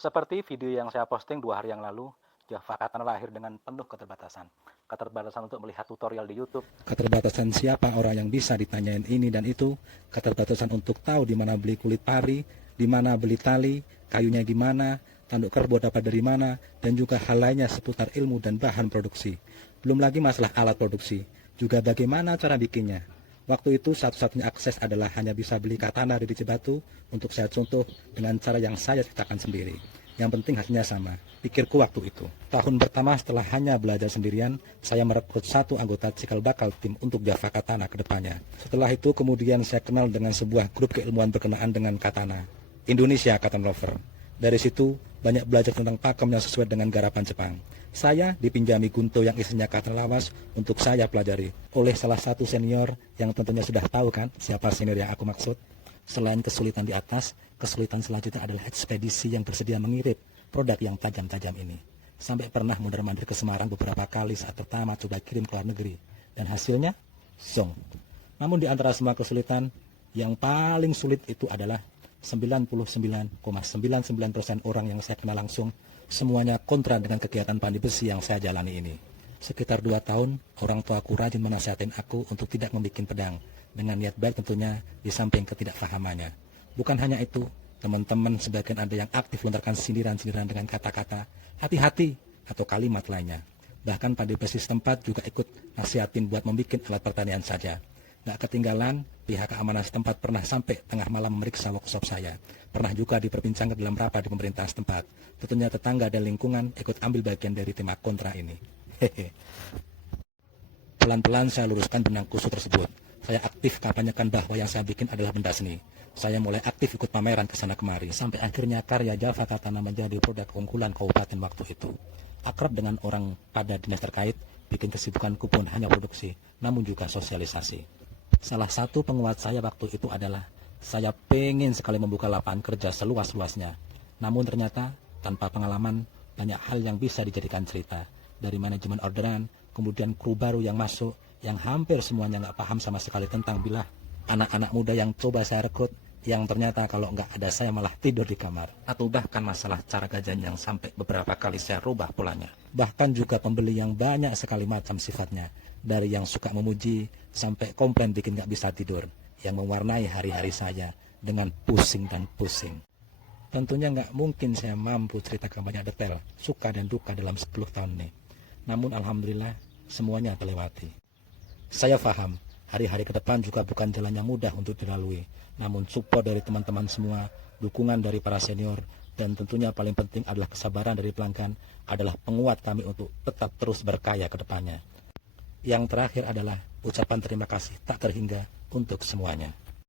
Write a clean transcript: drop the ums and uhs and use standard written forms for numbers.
Seperti video yang saya posting 2 hari yang lalu, Java Katana lahir dengan penuh keterbatasan. Keterbatasan untuk melihat tutorial di YouTube. Keterbatasan siapa orang yang bisa ditanyain ini dan itu. Keterbatasan untuk tahu di mana beli kulit pari, di mana beli tali, kayunya gimana, tanduk kerbau dapat dari mana, dan juga hal lainnya seputar ilmu dan bahan produksi. Belum lagi masalah alat produksi, juga bagaimana cara bikinnya. Waktu itu satu-satunya akses adalah hanya bisa beli katana dari Cibatu untuk saya contoh dengan cara yang saya ciptakan sendiri. Yang penting hasilnya sama, pikirku waktu itu. Tahun pertama setelah hanya belajar sendirian, saya merekrut satu anggota cikal bakal tim untuk Java Katana ke depannya. Setelah itu kemudian saya kenal dengan sebuah grup keilmuan berkenaan dengan katana, Indonesia Katana Lover. Dari situ banyak belajar tentang pakem yang sesuai dengan garapan Jepang. Saya dipinjami gunto yang isinya katana lawas untuk saya pelajari oleh salah satu senior yang tentunya sudah tahu kan siapa senior yang aku maksud. Selain kesulitan di atas, kesulitan selanjutnya adalah ekspedisi yang bersedia mengirim produk yang tajam-tajam ini. Sampai pernah mundar-mandir ke Semarang beberapa kali saat pertama coba kirim ke luar negeri. Dan hasilnya, zong. Namun di antara semua kesulitan, yang paling sulit itu adalah 99,99% orang yang saya kenal langsung semuanya kontra dengan kegiatan pandai besi yang saya jalani ini. Sekitar 2 tahun, orang tuaku rajin menasihatin aku untuk tidak membuat pedang, dengan niat baik tentunya di samping ketidakfahamannya. Bukan hanya itu, teman-teman sebagian ada yang aktif lontarkan sindiran-sindiran dengan kata-kata hati-hati atau kalimat lainnya. Bahkan pandai besi setempat juga ikut nasihatin buat membuat alat pertanian saja. Gak ketinggalan, pihak keamanan setempat pernah sampai tengah malam memeriksa workshop saya. Pernah juga diperbincangkan dalam rapat di pemerintah setempat. Tentunya tetangga dan lingkungan ikut ambil bagian dari tema kontra ini. Hehe. Pelan-pelan saya luruskan benang kusut tersebut. Saya aktif kampanyekan bahwa yang saya bikin adalah benda seni. Saya mulai aktif ikut pameran ke sana kemari. Sampai akhirnya karya Java Katana menjadi produk unggulan kabupaten waktu itu. Akrab dengan orang pada dinas terkait, bikin kesibukanku pun hanya produksi, namun juga sosialisasi. Salah satu penguat saya waktu itu adalah saya pengen sekali membuka lapangan kerja seluas-luasnya. Namun ternyata tanpa pengalaman banyak hal yang bisa dijadikan cerita. Dari manajemen orderan, kemudian kru baru yang masuk, yang hampir semuanya nggak paham sama sekali tentang bilah. Anak-anak muda yang coba saya rekrut, yang ternyata kalau nggak ada saya malah tidur di kamar. Atau bahkan masalah cara gajian yang sampai beberapa kali saya rubah polanya. Bahkan juga pembeli yang banyak sekali macam sifatnya. Dari yang suka memuji sampai komplain bikin nggak bisa tidur. Yang mewarnai hari-hari saya dengan pusing dan pusing. Tentunya nggak mungkin saya mampu ceritakan banyak detail suka dan duka dalam 10 tahun ini. Namun alhamdulillah semuanya terlewati. Saya paham hari-hari ke depan juga bukan jalan yang mudah untuk dilalui. Namun support dari teman-teman semua, dukungan dari para senior, dan tentunya paling penting adalah kesabaran dari pelanggan adalah penguat kami untuk tetap terus berkarya ke depannya. Yang terakhir adalah ucapan terima kasih tak terhingga untuk semuanya.